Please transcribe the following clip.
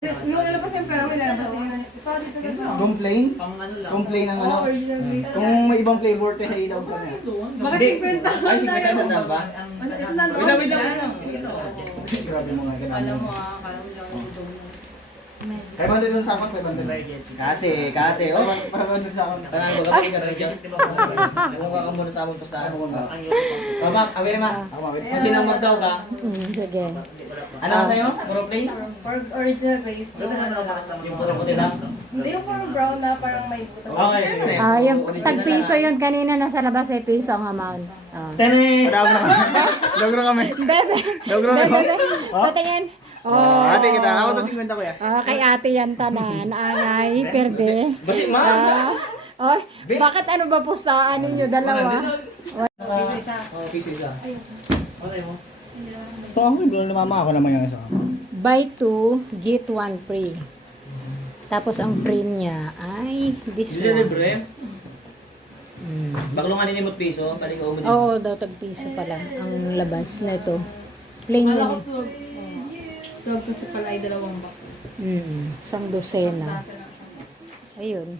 Yung ilabas yung pero ilalabas niya. Ito, dito na. Complain? Pang ano lang. Complain ng ano? Oh, original glaze. Kung may ibang flavor, ilaw ka na. Bakit 50? Ay, 50 na ba? Wait lang. Grabe mo nga ganun. Alam mo akala mo lang ito. 500 lang sa akin, 500. Kasi, oh, 500 sa akin. Tanang ko kapag ka-reject. Kumuha ka muna sa among pustahan. Ano ko na? Ma'am, aware ma. Ako, mawit. Kasi nang magdaw ka. Sige. Ano ka sa'yo? Puro plain? Original glaze. Yung puro puti lang? Hindi yung parang brown na parang may butas. Okay. Yung tag-piso yun kanina nasa labas ay piso ang amount. Tene! Dawag na kami. Dawag na kami. Bebe. Dawag na kami. Patingin. Oh, ate kita. Ako to 50 ko ya. Kay ate yan tanan. Angay, perde. Basi ma! Oy, bakit ano ba pustaan ninyo dalawa? Oh, piso isa. Okay mo? Ito ako, ibang lumama ako naman yung isa. Buy 2, get 1 free. Tapos ang free niya ay this Bisa one. libre? Baklungan ni mo piso, paling mo. Oo, daw tag-piso pala ang labas na ito. Plain Wala yan. ko tulog. Tulog kasi pala ay 2 box. Isang dosena. Ayun.